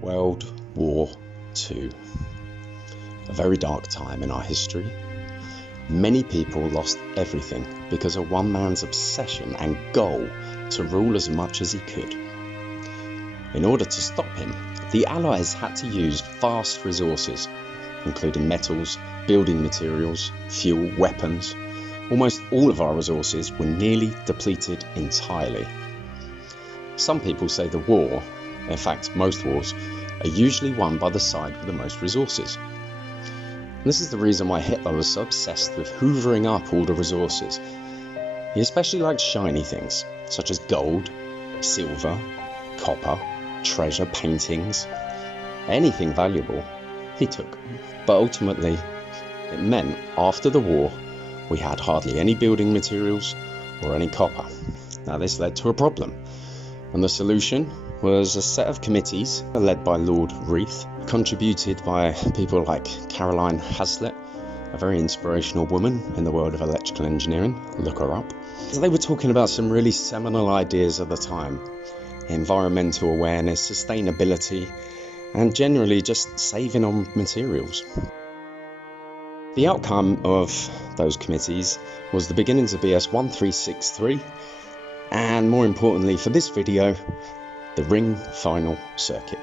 World War II. A very dark time in our history. Many people lost everything because of one man's obsession and goal to rule as much as he could. In order to stop him, the Allies had to use vast resources, including metals, building materials, fuel, weapons. Almost all of our resources were nearly depleted entirely. Some people say the war, in fact most wars, are usually won by the side with the most resources. And this is the reason why Hitler was so obsessed with hoovering up all the resources. He especially liked shiny things, such as gold, silver, copper, treasure, paintings. Anything valuable, he took. But ultimately, it meant after the war, we had hardly any building materials or any copper. Now this led to a problem, and the solution was a set of committees led by Lord Reith, contributed by people like Caroline Hazlitt, a very inspirational woman in the world of electrical engineering. Look her up. So they were talking about some really seminal ideas at the time: environmental awareness, sustainability, and generally just saving on materials. The outcome of those committees was the beginnings of BS 1363, and more importantly for this video, the ring final circuit.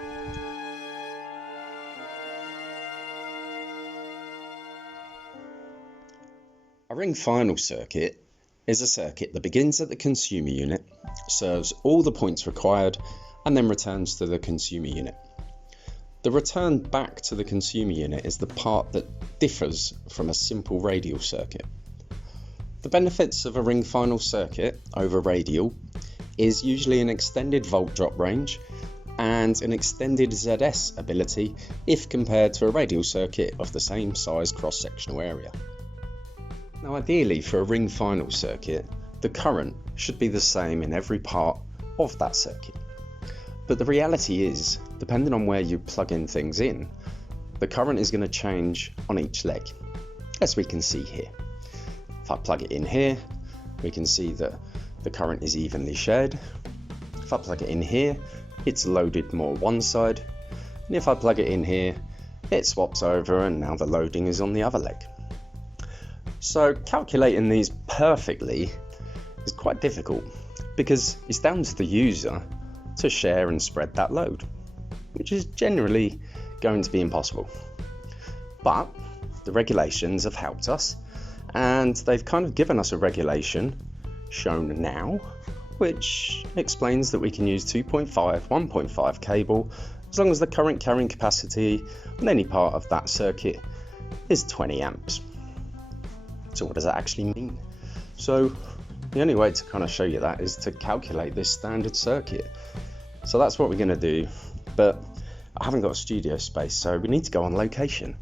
A ring final circuit is a circuit that begins at the consumer unit, serves all the points required, and then returns to the consumer unit. The return back to the consumer unit is the part that differs from a simple radial circuit. The benefits of a ring final circuit over radial is usually an extended volt drop range and an extended ZS ability if compared to a radial circuit of the same size cross-sectional area. Now ideally for a ring final circuit, the current should be the same in every part of that circuit. But the reality is, depending on where you plug in things in, the current is going to change on each leg, as we can see here. If I plug it in here, we can see that the current is evenly shared. If I plug it in here, it's loaded more one side, and if I plug it in here, it swaps over and now the loading is on the other leg. So calculating these perfectly is quite difficult because it's down to the user to share and spread that load, which is generally going to be impossible. But the regulations have helped us, and they've kind of given us a regulation shown now, which explains that we can use 2.5, 1.5 cable as long as the current carrying capacity on any part of that circuit is 20 amps. So what does that actually mean? So the only way to kind of show you that is to calculate this standard circuit. So that's what we're going to do, but I haven't got a studio space, so we need to go on location.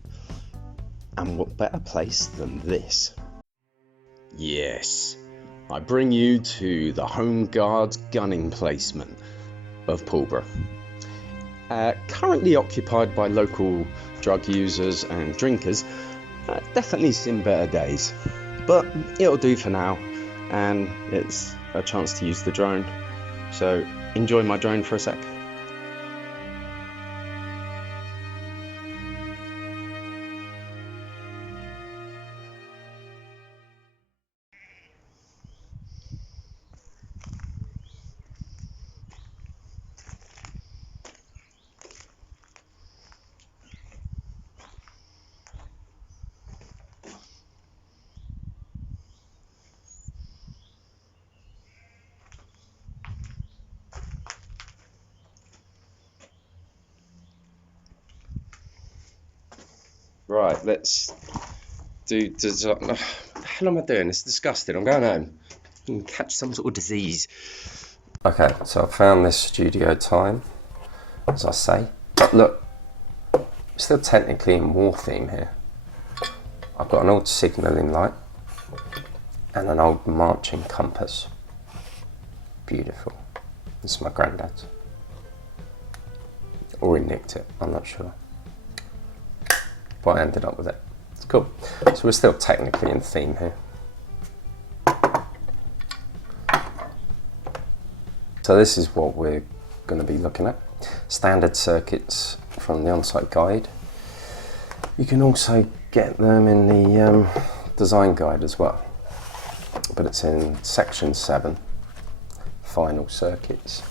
And what better place than this? Yes, I bring you to the Home Guards gunning placement of Pulborough. Currently occupied by local drug users and drinkers, definitely seen better days, but it'll do for now, and it's a chance to use the drone, so enjoy my drone for a sec. Right, let's do design. What the hell am I doing? It's disgusting. I'm going home. I can catch some sort of disease. Okay, so I found this studio time, as I say. But look, we're still technically in war theme here. I've got an old signalling light and an old marching compass. Beautiful. This is my granddad's. Or he nicked it, I'm not sure. But I ended up with it. It's cool. So we're still technically in theme here. So this is what we're going to be looking at. standard circuits from the on-site guide. You can also get them in the design guide as well, but it's in section 7, final circuits.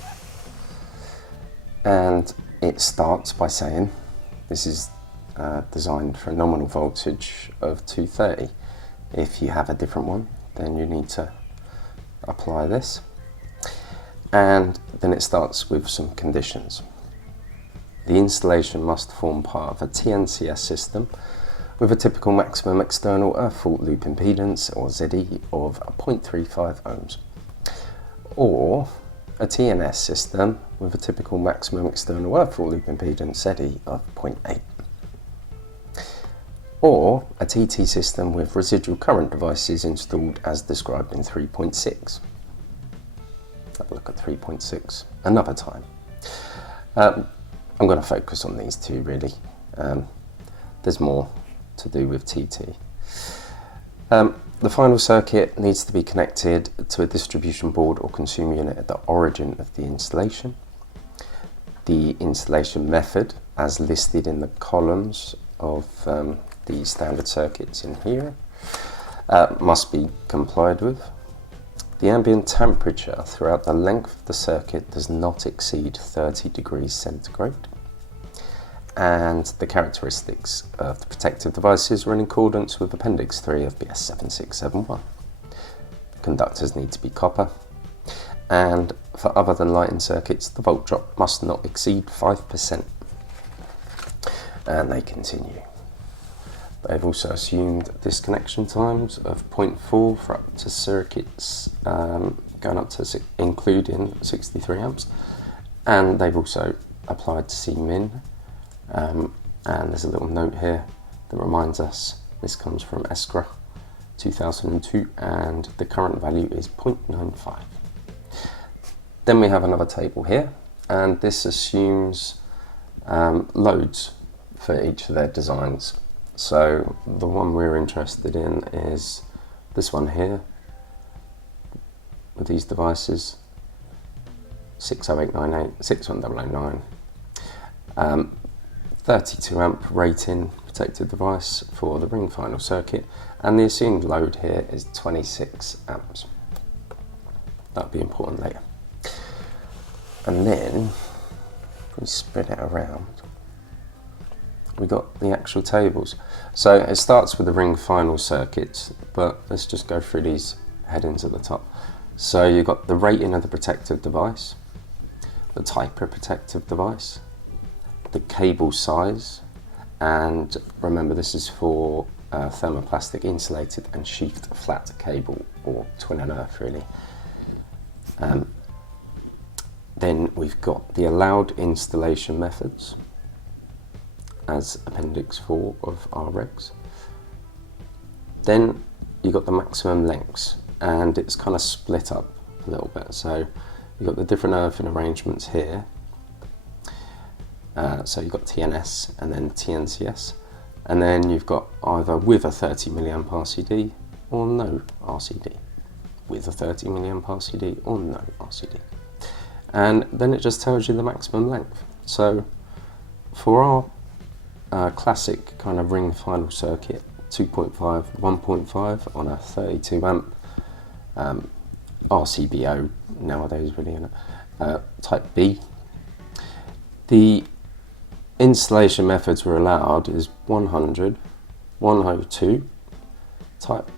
And it starts by saying this is designed for a nominal voltage of 230. If you have a different one, then you need to apply this. And then it starts with some conditions. The installation must form part of a TNCS system with a typical maximum external earth fault loop impedance, or ZE, of 0.35 ohms, or a TNS system with a typical maximum external earth fault loop impedance, ZE, of 0.8, or a TT system with residual current devices installed as described in 3.6. Have a look at 3.6 another time. I'm going to focus on these two really. There's more to do with TT. The final circuit needs to be connected to a distribution board or consumer unit at the origin of the installation. The installation method, as listed in the columns of the standard circuits in here, must be complied with. The ambient temperature throughout the length of the circuit does not exceed 30 degrees centigrade. And the characteristics of the protective devices are in accordance with Appendix 3 of BS 7671. Conductors need to be copper, and for other than lighting circuits, the volt drop must not exceed 5%. And they continue. They've also assumed disconnection times of 0.4 for up to circuits going up to including 63 amps, and they've also applied Cmin. And there's a little note here that reminds us this comes from ESCRA 2002, and the current value is 0.95. Then we have another table here, and this assumes loads for each of their designs. So the one we're interested in is this one here with these devices, 60898, 61009. 32 amp rating protected device for the ring final circuit, and the assumed load here is 26 amps. That'll be important later. And then if we spread it around, we got the actual tables. So it starts with the ring final circuits, but let's just go through these headings at the top. So you've got the rating of the protective device, the type of protective device, the cable size, and remember this is for thermoplastic insulated and sheathed flat cable, or twin and earth really. Then we've got the allowed installation methods as Appendix 4 of our regs. Then you've got the maximum lengths, and it's kind of split up a little bit. So you've got the different earthing arrangements here. So you've got TNS and then TNCS, and then you've got either with a 30 milliamp RCD or no RCD, with a 30 milliamp RCD or no RCD. And then it just tells you the maximum length. So for our classic kind of ring final circuit, 2.5, 1.5 on a 32 amp RCBO nowadays really, type B, the installation methods were allowed is 100, 102, type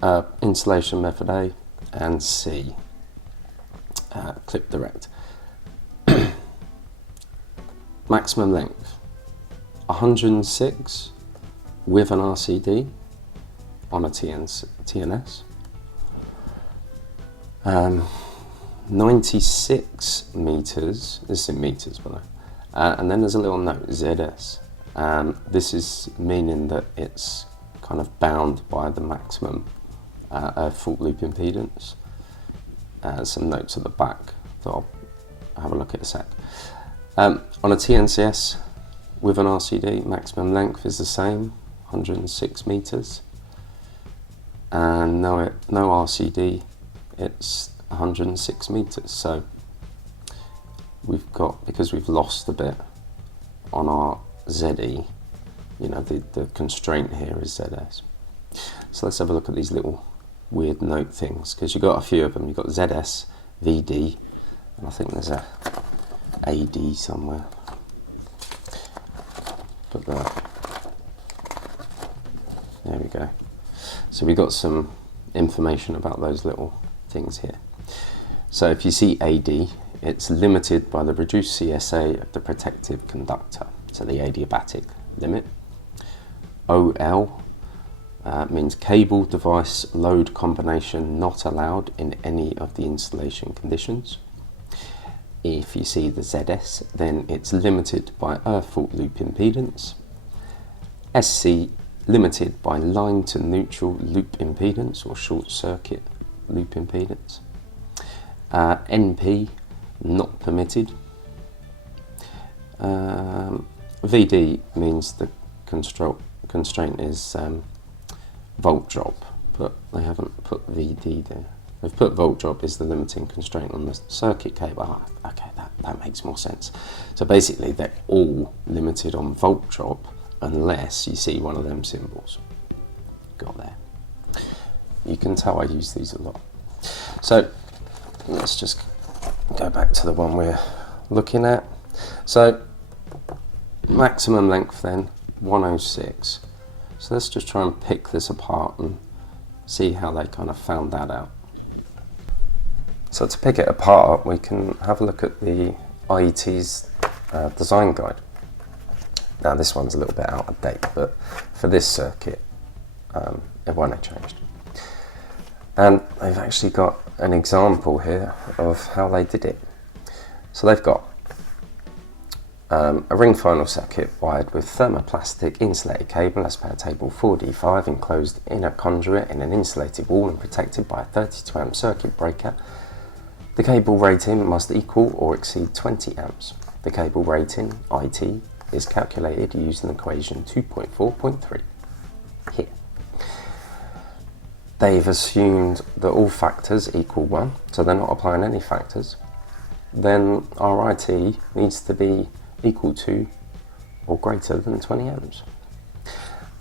installation method A, and C, clip direct. Maximum length 106 with an RCD on a TNS, 96 meters, this is in meters below. And then there's a little note, ZS. This is meaning that it's kind of bound by the maximum fault loop impedance. Some notes at the back that I'll have a look at a sec. On a TNCS with an RCD, maximum length is the same, 106 meters. And no RCD, it's 106 meters. So we've got, because we've lost a bit on our ZE, you know, the constraint here is ZS. So let's have a look at these little weird note things, because you've got a few of them. You've got ZS, VD, and I think there's a AD somewhere. But there we go. So we've got some information about those little things here. So if you see AD, it's limited by the reduced CSA of the protective conductor, so the adiabatic limit. OL means cable device load combination not allowed in any of the installation conditions. If you see the ZS, then it's limited by earth fault loop impedance. SC, limited by line to neutral loop impedance or short circuit loop impedance. NP, not permitted. VD means the constraint is volt drop, but they haven't put VD there. They've put volt drop is the limiting constraint on the circuit cable. Oh, okay, that makes more sense. So basically they're all limited on volt drop unless you see one of them symbols. Got there. You can tell I use these a lot. So let's just go back to the one we're looking at. So maximum length then, 106. So let's just try and pick this apart and see how they kind of found that out. So to pick it apart, we can have a look at the IET's design guide. Now this one's a little bit out of date, but for this circuit, it won't have changed. And they've actually got an example here of how they did it. So they've got a ring final circuit wired with thermoplastic insulated cable as per table 4D5, enclosed in a conduit in an insulated wall and protected by a 32 amp circuit breaker. The cable rating must equal or exceed 20 amps. The cable rating, IT, is calculated using equation 2.4.3 here. They've assumed that all factors equal 1, so they're not applying any factors. Then our IT needs to be equal to or greater than 20 amps.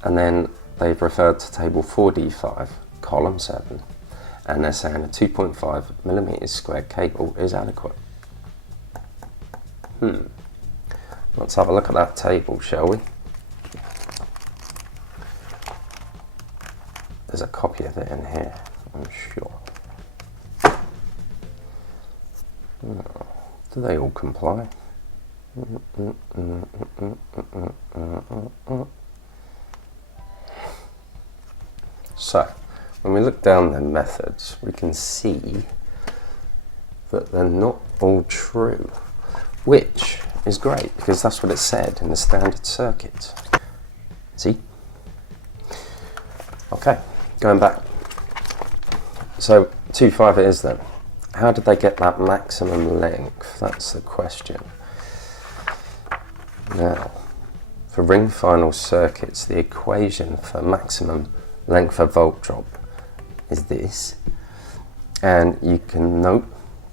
And then they've referred to table 4D5, column 7, and they're saying a 2.5 millimeters squared cable is adequate. Let's have a look at that table, shall we? There's a copy of it in here, I'm sure. Do they all comply? So, when we look down their methods, we can see that they're not all true, which is great because that's what it said in the standard circuit. See? Okay, going back. So 2.5 it is then. How did they get that maximum length? That's the question. Now, for ring final circuits, the equation for maximum length of volt drop is this, and you can note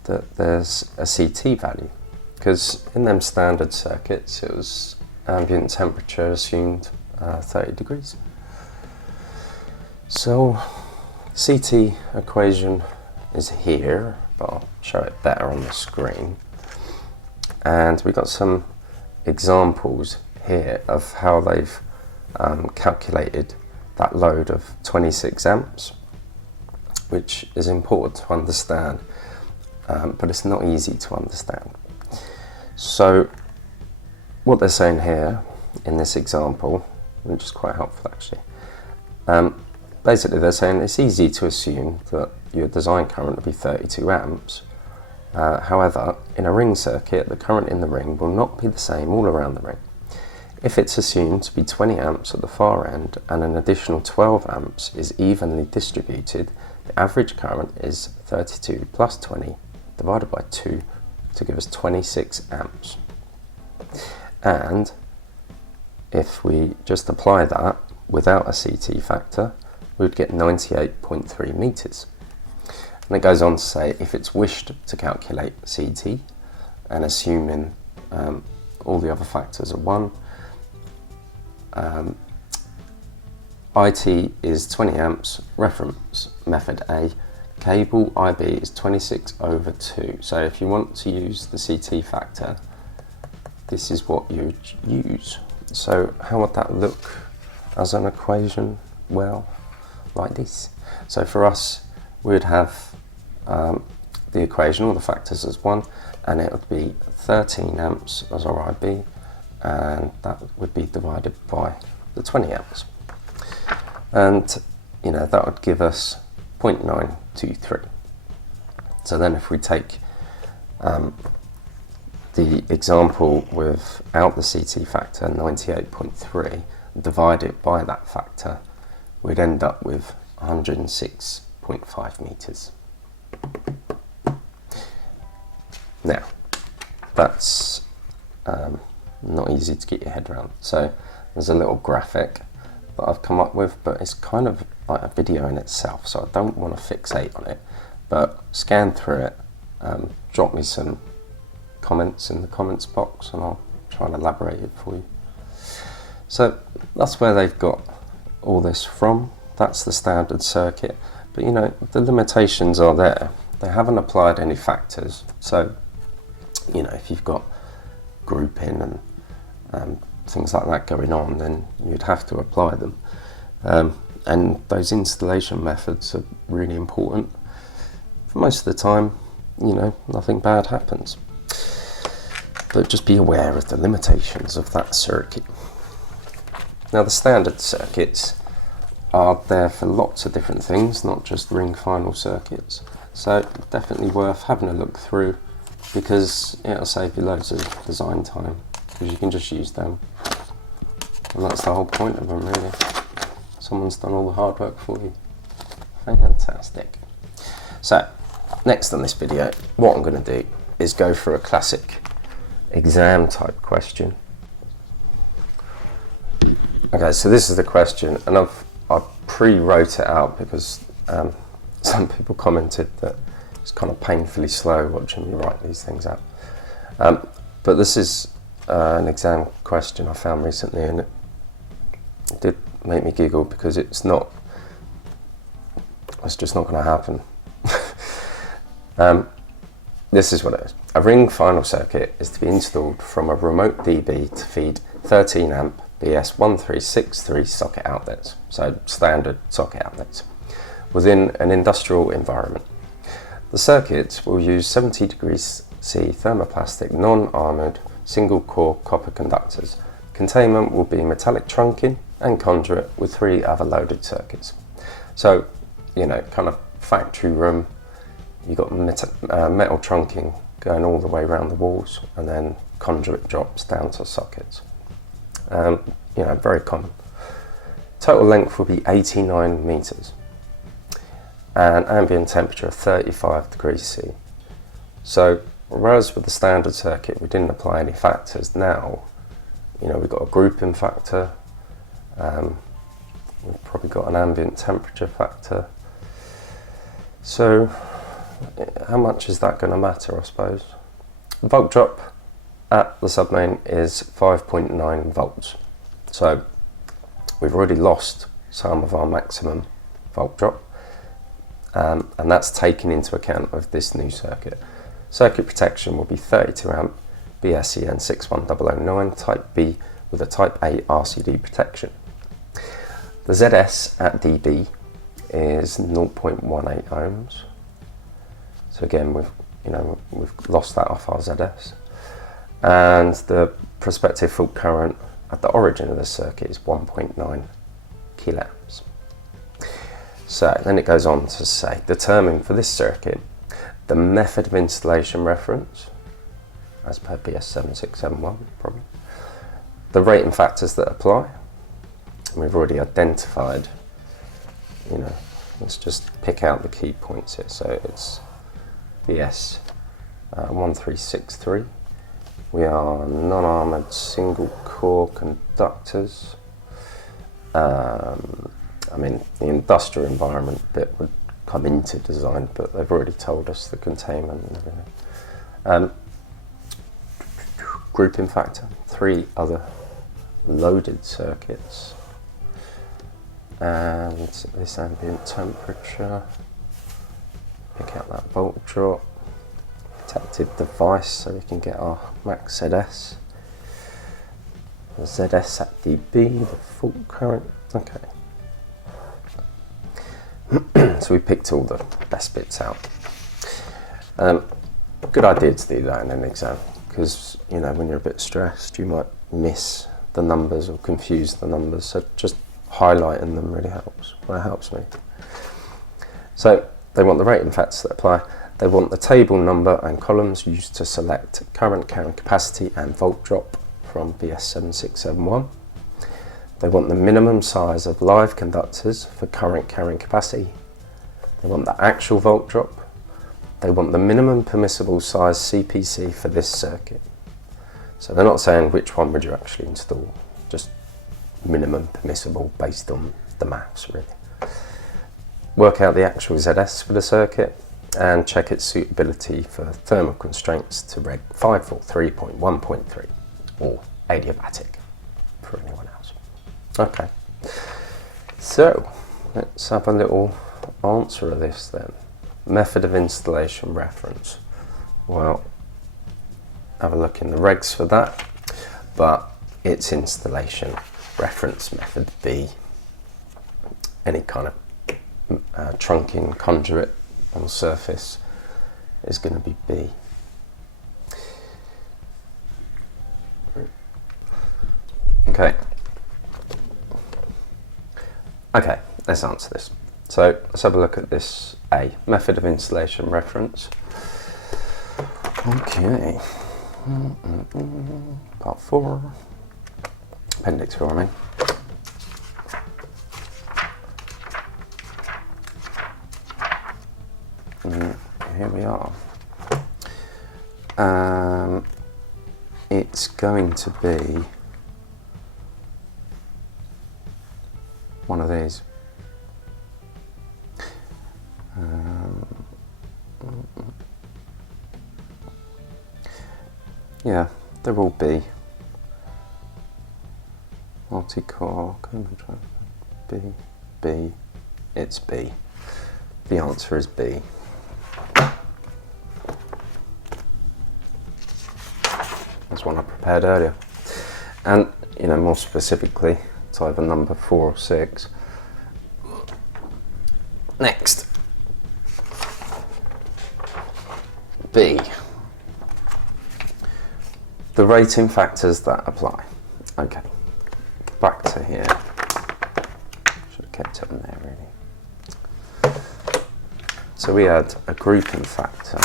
that there's a CT value, because in them standard circuits it was ambient temperature assumed 30 degrees. So CT equation is here, but I'll show it better on the screen. And we've got some examples here of how they've calculated that load of 26 amps, which is important to understand, but it's not easy to understand. So what they're saying here in this example, which is quite helpful actually, basically they're saying it's easy to assume that your design current will be 32 amps. However, in a ring circuit, the current in the ring will not be the same all around the ring. If it's assumed to be 20 amps at the far end and an additional 12 amps is evenly distributed, the average current is 32 plus 20 divided by 2 to give us 26 amps. And if we just apply that without a CT factor, we'd get 98.3 meters. And it goes on to say if it's wished to calculate CT, and assuming all the other factors are 1. IT is 20 amps, reference method A. Cable IB is 26/2. So if you want to use the CT factor, this is what you use. So how would that look as an equation? Well, like this. So for us, we would have the equation, all the factors as 1, and it would be 13 amps as our IB, and that would be divided by the 20 amps. And that would give us 0.923. So then if we take the example without the CT factor, 98.3, divide it by that factor, we'd end up with 106.5 meters. Now, that's not easy to get your head around. So there's a little graphic that I've come up with, but it's kind of like a video in itself, so I don't want to fixate on it, but scan through it, drop me some comments in the comments box and I'll try and elaborate it for you. So that's where they've got all this from. That's the standard circuit, but the limitations are there. They haven't applied any factors, so if you've got grouping and things like that going on, then you'd have to apply them. And those installation methods are really important. For most of the time, nothing bad happens. But just be aware of the limitations of that circuit. Now, the standard circuits are there for lots of different things, not just ring final circuits. So definitely worth having a look through, because it'll save you loads of design time, because you can just use them. And that's the whole point of them, really. Someone's done all the hard work for you. Fantastic. So, next on this video, what I'm going to do is go for a classic exam type question. Okay, so this is the question, and I pre-wrote it out because some people commented that it's kind of painfully slow watching me write these things out. But this is an exam question I found recently, and it did make me giggle because it's just not going to happen. This is what it is. A ring final circuit is to be installed from a remote DB to feed 13 amp BS1363 socket outlets, so standard socket outlets, within an industrial environment. The circuit will use 70 degrees C thermoplastic non-armoured single core copper conductors. Containment will be metallic trunking and conduit with 3 other loaded circuits. So, kind of factory room, you've got metal trunking going all the way around the walls, and then conduit drops down to sockets. Very common. Total length will be 89 meters and ambient temperature of 35 degrees C. So whereas with the standard circuit we didn't apply any factors, now we've got a grouping factor, we've probably got an ambient temperature factor. So how much is that going to matter, I suppose? Volt drop at the submain is 5.9 volts. So we've already lost some of our maximum volt drop, and that's taken into account of this new circuit. Circuit protection will be 32 amp BSEN 61009 type B with a type A RCD protection. The ZS at dB is 0.18 ohms. So again, we've lost that off our ZS. And the prospective fault current at the origin of the circuit is 1.9 kiloamps. So then it goes on to say, determine for this circuit the method of installation reference, as per BS 7671 probably, the rating factors that apply. And we've already identified, let's just pick out the key points here. So it's BS 1363. We are non-armoured single core conductors. The industrial environment bit would come into design, but they've already told us the containment and everything. grouping factor, 3 other loaded circuits, and this ambient temperature, pick out that volt drop, protected device so we can get our max ZS, the ZS at dB, the fault current. Okay. So we picked all the best bits out. Good idea to do that in an exam, because when you're a bit stressed you might miss the numbers or confuse the numbers, so just highlighting them really helps. Well, it helps me. So they want the rating factors that apply. They want the table number and columns used to select current, carrying capacity and volt drop from BS7671. They want the minimum size of live conductors for current, carrying capacity. They want the actual volt drop. They want the minimum permissible size CPC for this circuit. So they're not saying which one would you actually install, just minimum permissible based on the maths really. Work out the actual ZS for the circuit and check its suitability for thermal constraints to Reg 543.1.3 or adiabatic for anyone else. Okay, so let's have a little answer of this then. Method of installation reference. Well, have a look in the regs for that, but it's installation reference method B. Any kind of trunking conduit on the surface is going to be B. Okay, let's answer this. So let's have a look at this A, method of installation reference. Okay, part 4, appendix 4, I mean. Here we are. It's going to be one of these. Yeah, they're all B. Multi-core, B, B, it's B. The answer is B. That's one I prepared earlier. And, more specifically, it's either number 4 or 6. Next. B. The rating factors that apply. Okay, back to here. Should have kept it on there really. So we had a grouping factor.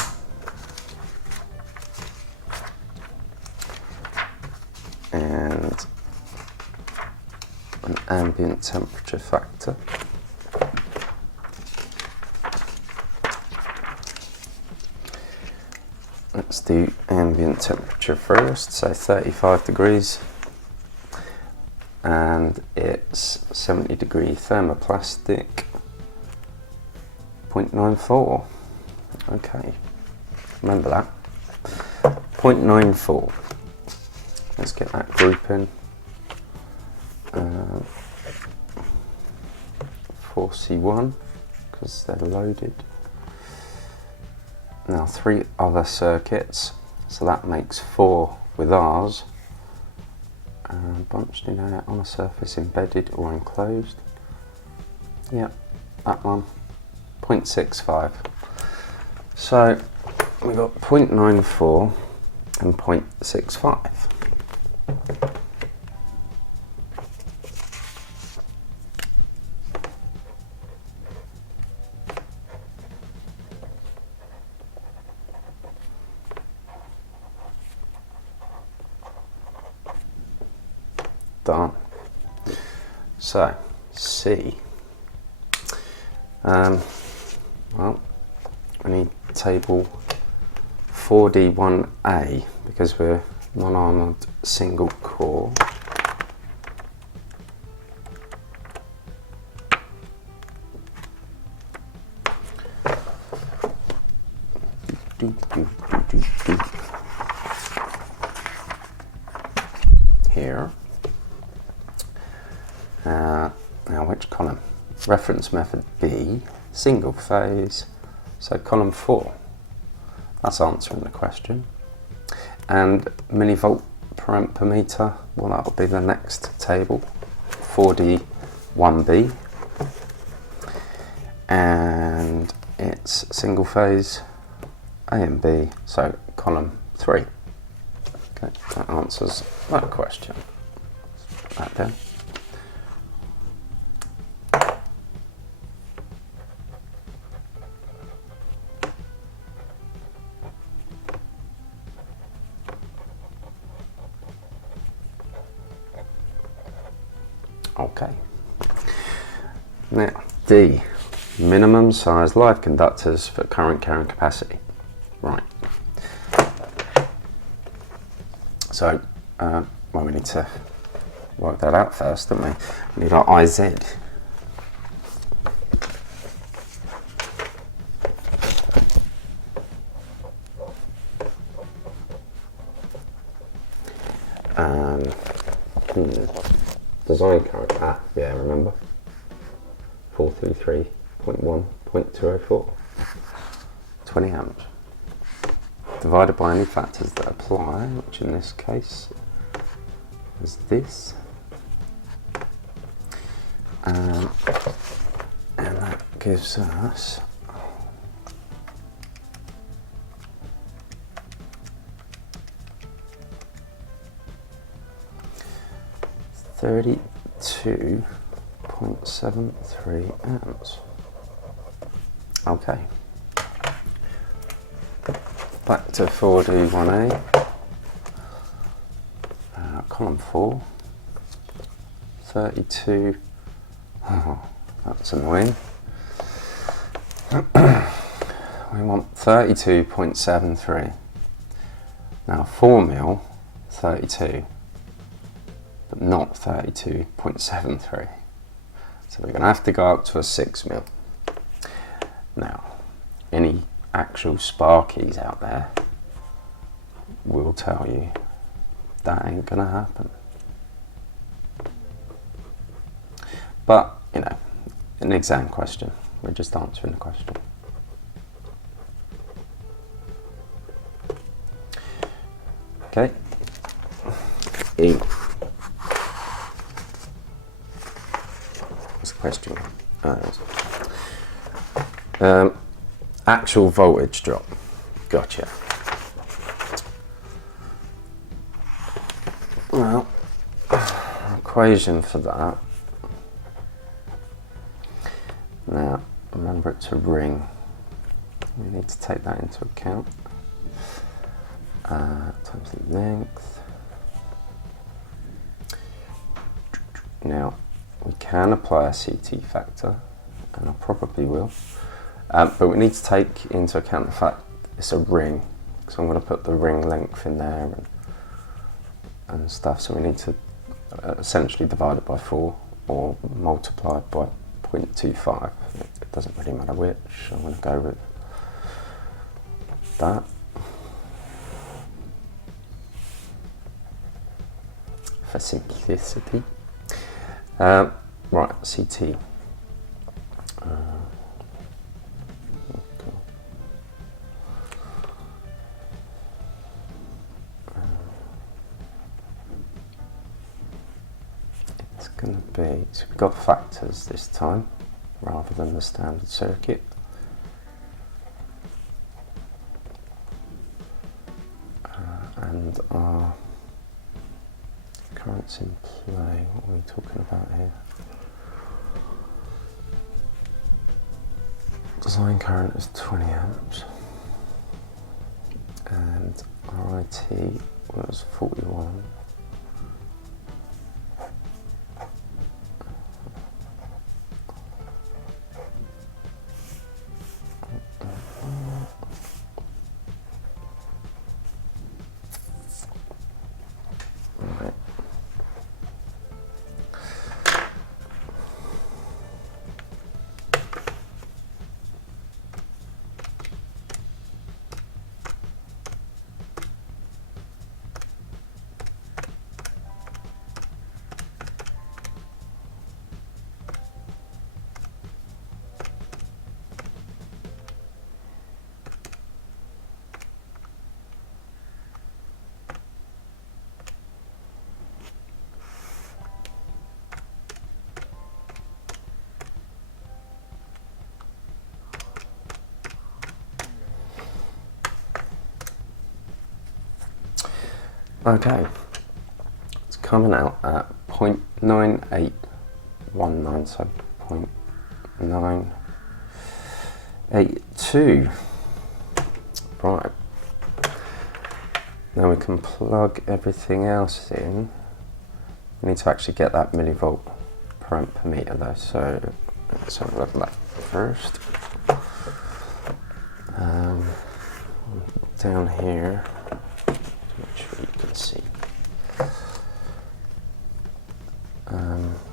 And an ambient temperature factor. Let's do ambient temperature first, so 35 degrees, and it's 70 degree thermoplastic, 0.94. Okay, remember that. 0.94. Let's get that grouping. 4C1, because they're loaded. Now 3 other circuits, so that makes 4 with ours. Bunched in air on a surface embedded or enclosed. Yep, that one. 0.65. So we've got 0.94 and 0.65. Done. So C. Well, we need table 4D1A because we're non-armoured single core. here. Now which column? Reference method B, single phase, so column 4. That's answering the question. And millivolt per amp per meter, well, that'll be the next table, 4D 1B. And it's single phase A and B, so column 3. Okay, that answers that question. Put that down. Okay. Now, D, minimum size live conductors for current carrying capacity. Right. So, well, we need to work that out first, don't we? We need our IZ. Design current, yeah, remember? 433.1.204. 20 amps. Divided by any factors that apply, which in this case is this. And that gives us 32.73 amps. Okay. Back to 4D1A. Column 4. 32. Oh, that's annoying. We want 32.73. Now 4 mil, 32. But not 32.73. So we're going to have to go up to a 6 mil. Now, any actual sparkies out there will tell you that ain't going to happen. But, you know, an exam question. We're just answering the question. Okay. E. Question. Actual voltage drop. Gotcha. Well, equation for that. Now, remember it's a ring. We need to take that into account. Times the length. Now, we can apply a CT factor, and I probably will, but we need to take into account the fact it's a ring, so I'm going to put the ring length in there and stuff, so we need to essentially divide it by 4 or multiply it by 0.25. It doesn't really matter which, I'm going to go with that. For simplicity. Right, CT. It's going to be, so we've got factors this time rather than the standard circuit. And our currents in play, what are we talking about here? Design current is 20 amps and RIT was 41. Right. Okay, it's coming out at 0.9819, so 0.982. Right, now we can plug everything else in. We need to actually get that millivolt per amp per meter though, so let's have a look at that first. Down here, make sure you can see.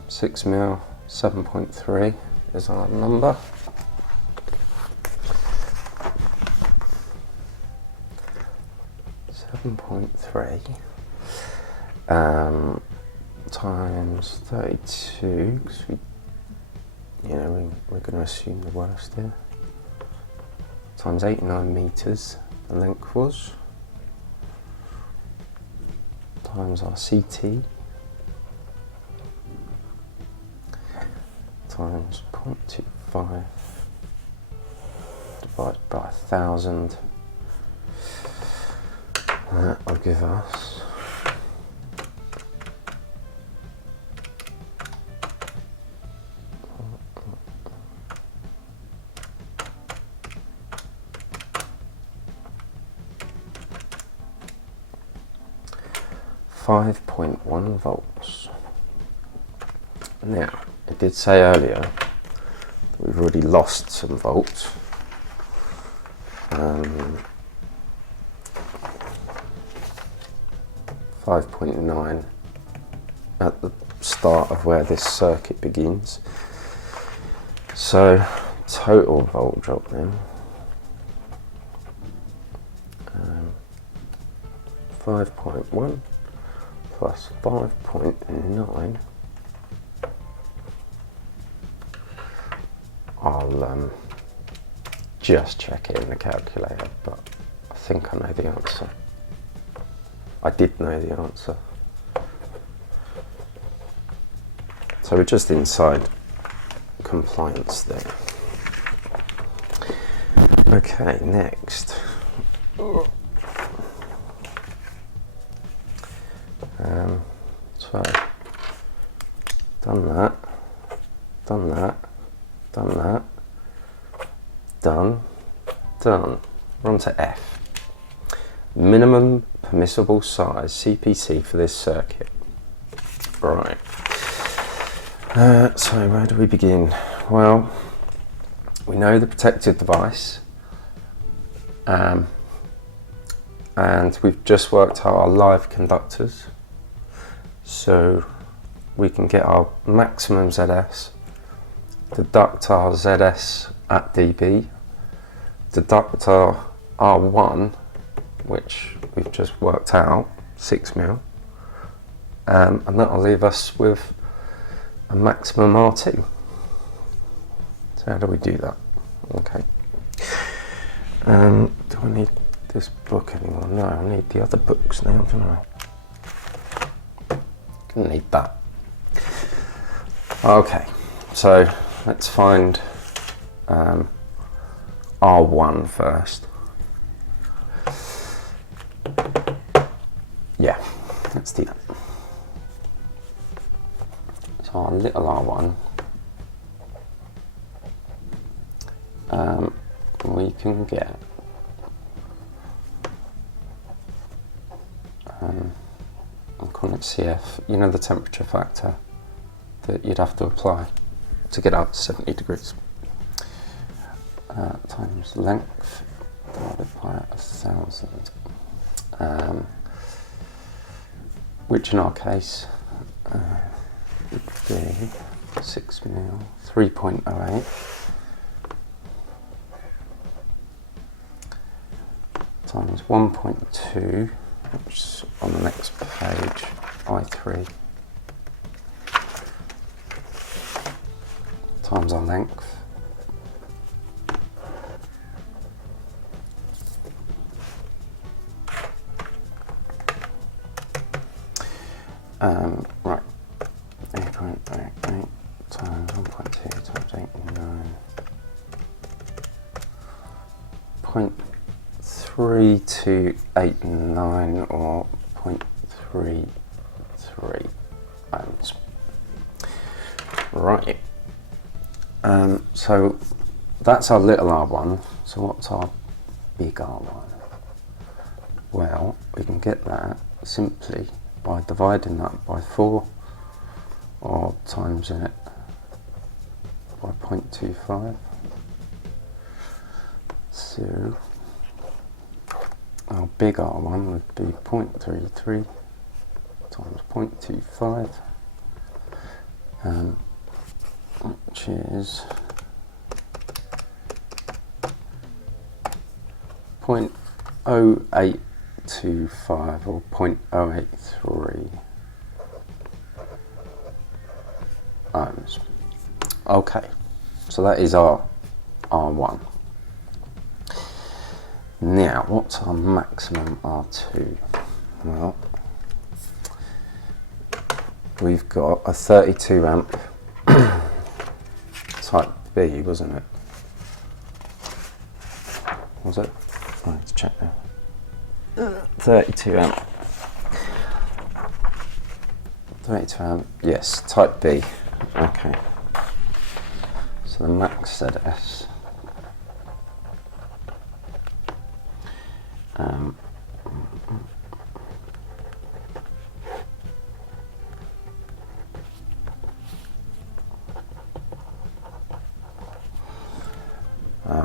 6 mil, 7.3 is our number. Times 32, because we're going to assume the worst here. Times 89 meters, the length was. Times our CT. Times 0.25 divided by 1,000. That will give us 5.1 volts. Now, it did say earlier that we've already lost some volts. 5.9 at the start of where this circuit begins. So, total volt drop then. 5.1 plus 5.9. I'll just check it in the calculator, but I think I know the answer. I did know the answer. So we're just inside compliance there. Okay, next. So, done that, done that, done that, done. We're on to F. Minimum permissible size CPC for this circuit. Right. So where do we begin? Well, we know the protected device, and we've just worked out our live conductors. So we can get our maximum ZS, deduct our ZS at dB, deduct our R1, which we've just worked out, 6 mil, and that'll leave us with a maximum R2. So how do we do that? Okay. Do I need this book anymore? No, I need the other books now, don't I? Gonna need that. Okay, so let's find R1 first. Yeah, let's do that. So our little R1, we can get I'm calling it CF, you know the temperature factor that you'd have to apply to get up to 70 degrees. Times length divided by 1,000. Which in our case would be 6 mil, 3.08 times 1.2, which is on the next page, I3, times our length, right, 8.88 times 1.2 times 89, 0.3289 or 0.33 ohms. Right. So that's our little r1. So what's our big R1? Well, we can get that simply by dividing that by 4 or times it by 0.25. So our big R1 would be 0.33 times 0.25, which is 0.0825 or 0.083 ohms. Okay, so that is our R1. Now, what's our maximum R2? Well, we've got a 32 amp type B, wasn't it? Was it? I need to check now. 32 amp. 32 amp, yes, type B. Okay. So the max ZS.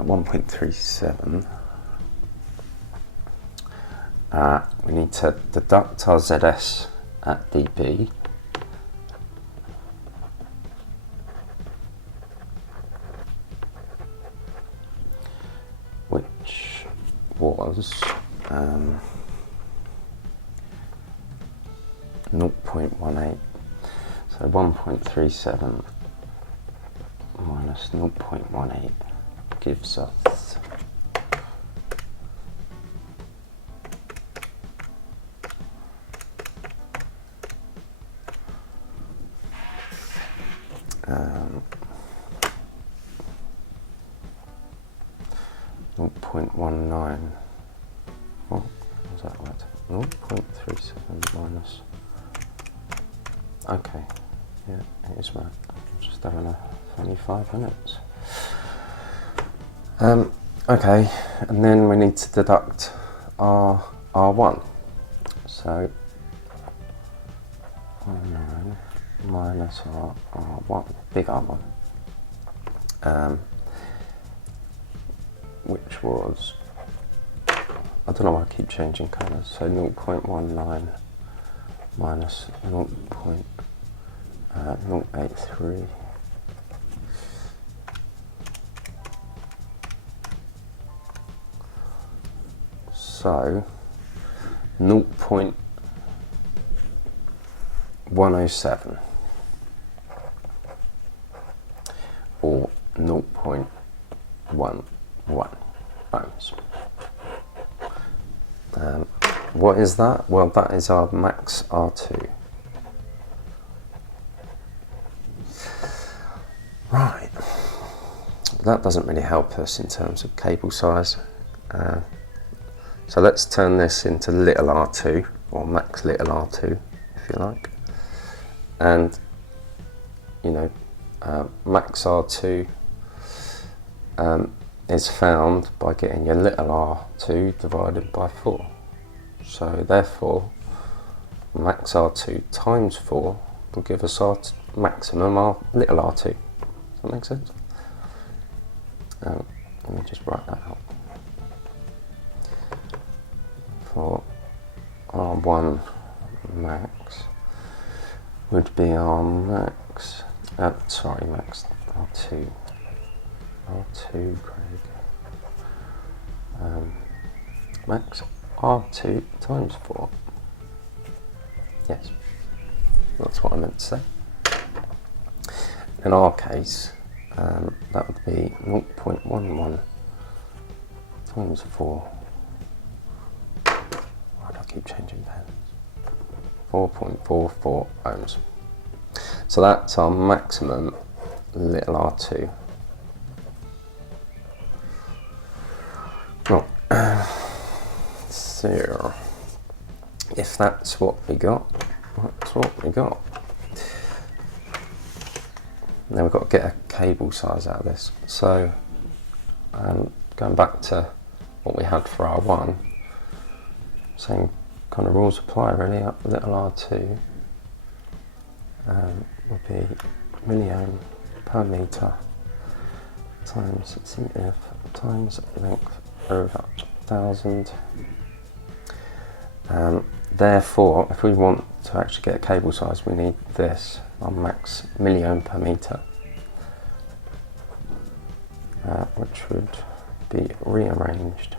1.37. We need to deduct our ZS at dB. Which was 0.18. So 1.37 minus 0.18 gives us 0.19. Oh, was that right? 0.37 minus. Okay, yeah, it is right. Just having a funny 5 minutes. Okay, and then we need to deduct our R1. So 19 minus our R1, big R1, which was, I don't know why I keep changing colours, so 0.19 minus 0.083. So 0.107 or 0.11 ohms. What is that? Well, that is our max R2. Right, that doesn't really help us in terms of cable size. So let's turn this into little r2, or max little r2, if you like. And, you know, max r2 is found by getting your little r2 divided by 4. So therefore, max r2 times 4 will give us our maximum r little r2. Does that make sense? Let me just write that out. For R1 max would be our max, max R2, Craig, max R2 times 4, yes, that's what I meant to say. In our case, that would be 0.11 times 4. Why do I keep changing pens? 4.44 ohms. So that's our maximum little r2. Well, so if that's what we got, that's what we got. Now we've got to get a cable size out of this. So going back to what we had for R1, same kind of rules apply really. Up little r2 would be milliohm per meter times centimetre times length over 1,000. Therefore, if we want to actually get a cable size, we need this, our max milliohm per meter, which would be rearranged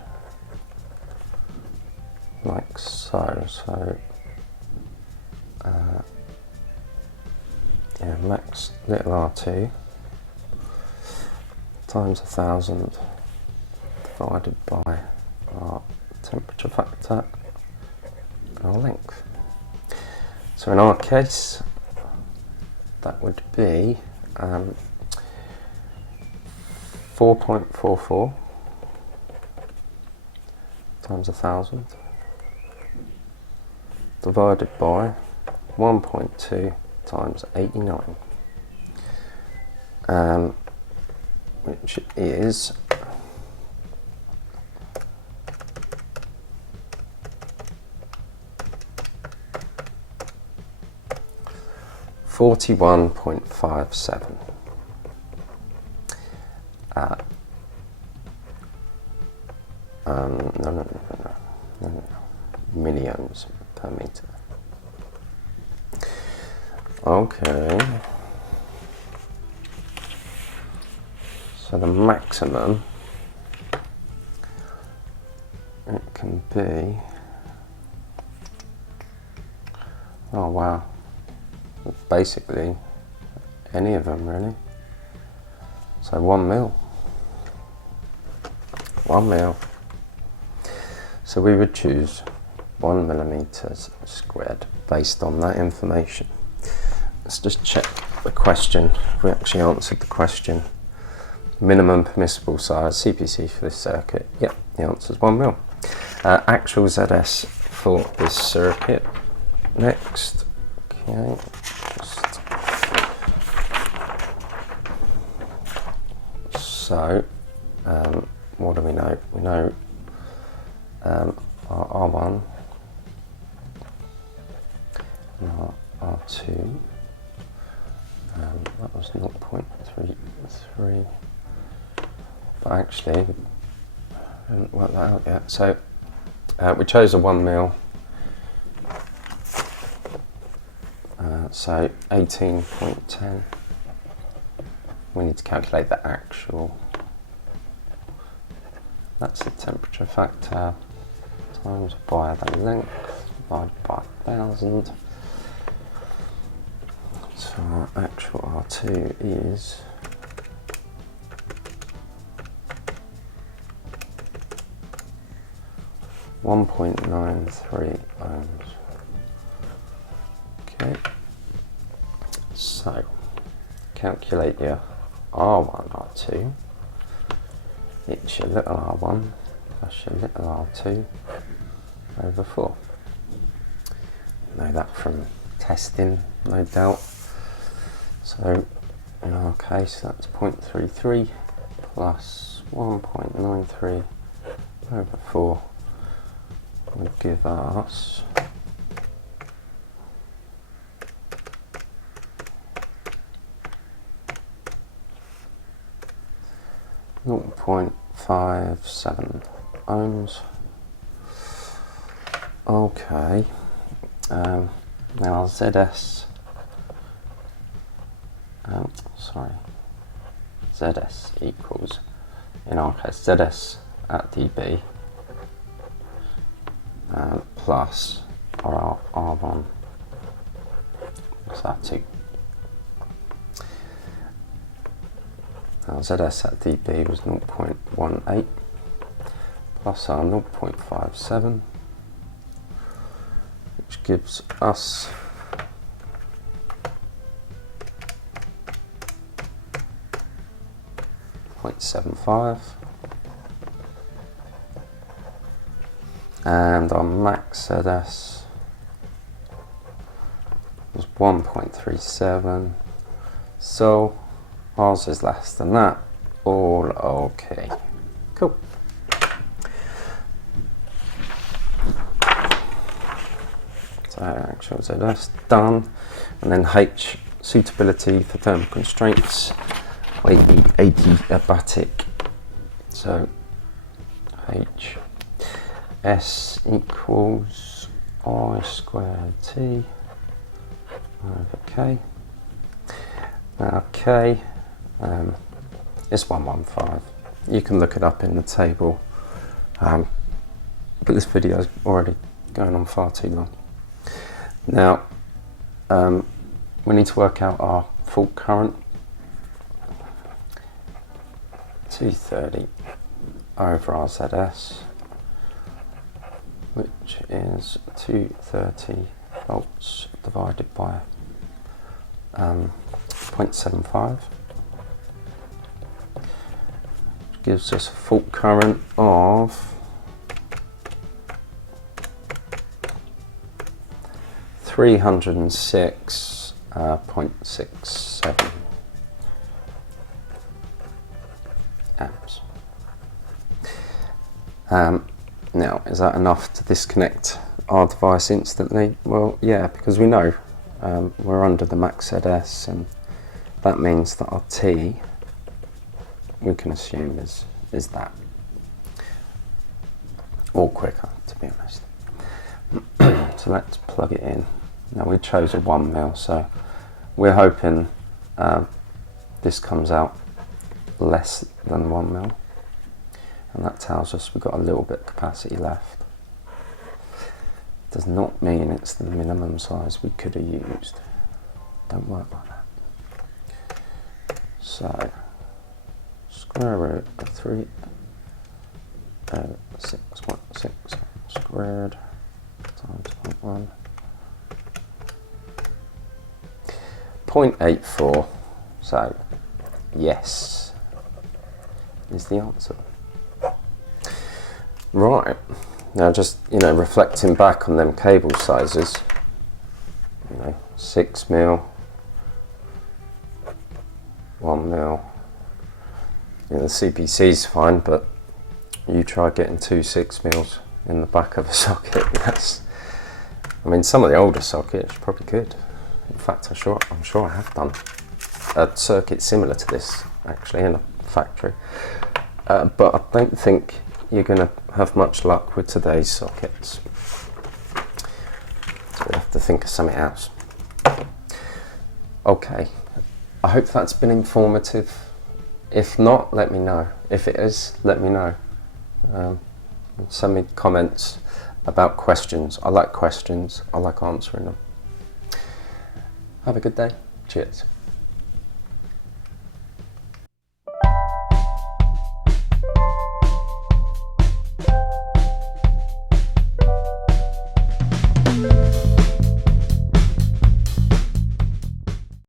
like so. So, yeah, max little r2 times 1,000 divided by our temperature factor and our length. So in our case, that would be 4.44 times 1,000 divided by 1.2 times 89, which is 41.57 no, milliohms per meter. Okay, so the maximum it can be, oh wow, basically any of them really. So 1 mil. So we would choose 1 millimeters squared based on that information. Let's just check the question. We actually answered the question. Minimum permissible size, CPC for this circuit. Yep, the answer is 1 mil. Actual ZS for this circuit. Next. Okay. So, what do we know? We know our R1 and our R2. That was 0.33, but actually I haven't worked that out yet. So we chose a 1 mil, so 18.10. We need to calculate the actual. That's the temperature factor times by the length divided by 1,000. So our actual R2 is 1.93 ohms. Okay, so calculate your R1, R2. It's your little r1 plus your little r2 over 4. You know that from testing, no doubt. So in our case, that's 0.33 plus 1.93 over 4 would give us 0.57 ohms. Okay, now our ZS, ZS equals, in our case, ZS at dB plus our R1 plus R2. Our ZS at dB was 0.18 plus our 0.57, which gives us 0.75, and our max ZS was 1.37. So ours is less than that. All okay. Cool. So actual ZS done. And then H, suitability for thermal constraints, weight adiabatic. So H S equals I squared T over K. Now K is 115. You can look it up in the table, but this video is already going on far too long. Now we need to work out our fault current. 230 over our ZS, which is 230 volts divided by 0.75, which gives us a fault current of 306.67 amps. Now, is that enough to disconnect our device instantly? Well, yeah, because we know we're under the max ZS, and that means that our T, we can assume, is that, or quicker, to be honest. So let's plug it in. Now we chose a 1 mil, so we're hoping this comes out less than 1 mil, and that tells us we've got a little bit of capacity left. Does not mean it's the minimum size we could have used. Don't work like that. So square root of 3 6.6 squared times 0.1. 0.84, so yes is the answer. Right, now just, reflecting back on them cable sizes, 6 mil, 1 mil, the CPC's fine, but you try getting 2 6 mils in the back of a socket. Some of the older sockets probably could. In fact, I'm sure I have done a circuit similar to this actually in a factory, but I don't think you're going to have much luck with today's sockets, so we have to think of something else. Okay, I hope that's been informative. If not, let me know. If it is, let me know. Send me comments about questions. I like questions, I like answering them. Have a good day. Cheers.